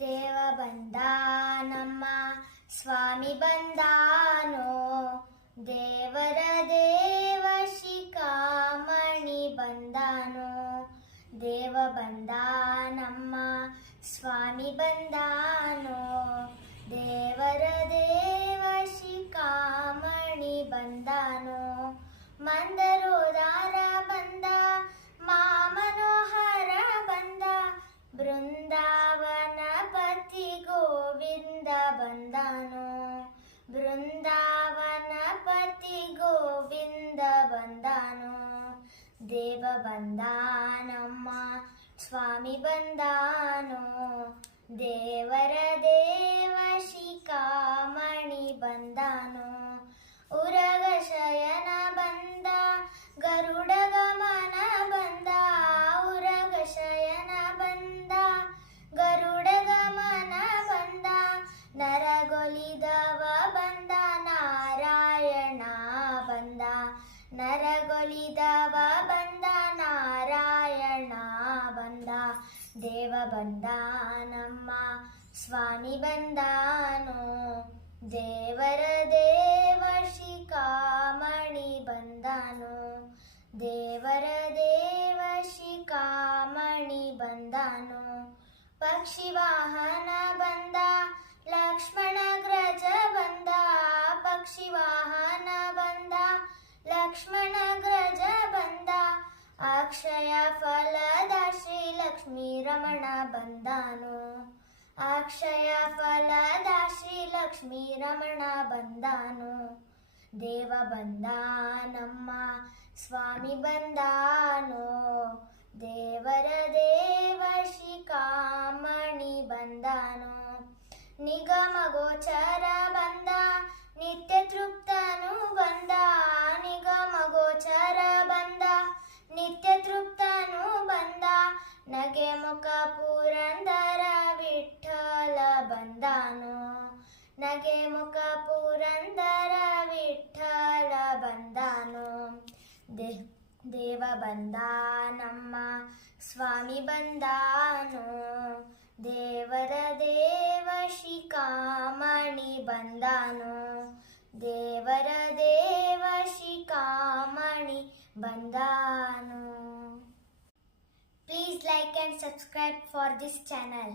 ದೇವ ಬಂದ ನಮ್ಮ ಸ್ವಾಮಿ ಬಂದಾನೋ, ದೇವರ ದೇವ ಶಿಖಾಮಣಿ ಬಂದಾನೋ. ದೇವ ಬಂದ ನಮ್ಮ ಸ್ವಾಮಿ ಬಂದಾನೋ, ದೇವರ ದೇವ ಶಿಖಾಮಣಿ ಬಂದಾನೋ. ಮಂದರೋದಾರ ಬಂದ, ಮಾಮನೋಹರ ಬಂದ, ಬೃಂದಾವನ ಪತಿ ಗೋವಿಂದ ಬಂದಾನೋ. ಬೃಂದಾವನ ಪತಿ ಗೋವಿಂದ ಬಂದಾನೋ. ದೇವ ಬಂದ ನಮ್ಮ ಸ್ವಾಮಿ ಬಂದಾನೋ, ದೇವರ ದೇವ ಶಿಖಾಮಣಿ ಬಂದಾನೋ. ಉರಗ ಶಯನ ಬಂದ, ಗರುಡ ಗಮನ ಬಂದ, ಉರಗ ಶಯನ ಬಂದ, ಗರುಡ ಗಮನ ಬಂದ. ನರಗೊಲಿದವ ಬಂದ, ನಾರಾಯಣ ಬಂದ, ನರಗೊಲಿದವ ಬಂದ, ನಾರಾಯಣ ಬಂದ. ದೇವ ಬಂದ ನಮ್ಮ ಸ್ವಾಮಿ ಬಂದಾನೋ, ದೇವರ ದೇವ ಶಿಖಾಮಣಿ ಬಂದಾನೋ. ದೇವರ ದೇವ ಶಿಖಾಮಣಿ ಬಂದಾನೋ. ಪಕ್ಷಿ ವಾಹನ ಬಂದ, ಲಕ್ಷ್ಮಣ ಗ್ರಜ ಬಂದ, ಪಕ್ಷಿ ವಾಹನ ಬಂದ, ಲಕ್ಷ್ಮಣ ಗ್ರಜ ಬಂದ. ಅಕ್ಷಯ ಫಲದ ಶ್ರೀ ಲಕ್ಷ್ಮೀ ರಮಣ ಬಂದಾನೋ, ಅಕ್ಷಯ ಫಲದ ಶ್ರೀ ಲಕ್ಷ್ಮೀ ರಮಣ ಬಂದಾನೋ. ದೇವ ಬಂದ ನಮ್ಮ ಸ್ವಾಮಿ ಬಂದಾನೋ, ದೇವರ ದೇವ ಶಿಖಾಮಣಿ ಬಂದಾನೋ. ನಿಗಮ ಗೋಚರ ಬಂದ, ನಿತ್ಯ ತೃಪ್ತನು ಬಂದ, ನಿಗಮ ಗೋಚರ ಬಂದ, ನಿತ್ಯ ತೃಪ್ತನು ಬಂದ. ನಗೆ ಮುಖ ಪುರಂದರ ವಿಠ್ಠಲ ಬಂದಾನೋ, ನಗೆ ಮುಖ ಪುರಂದರ ವಿಠ್ಠಲ ಬಂದಾನೋ. ದೇವ ಬಂದ ನಮ್ಮ ಸ್ವಾಮಿ ಬಂದಾನೋ, ದೇವರ ದೇವ ಶಿಖಾಮಣಿ ಬಂದಾನೋ. ದೇವರ ದೇವ ಶಿಖಾಮಣಿ ಬಂದಾನೋ. Please like and subscribe for this channel.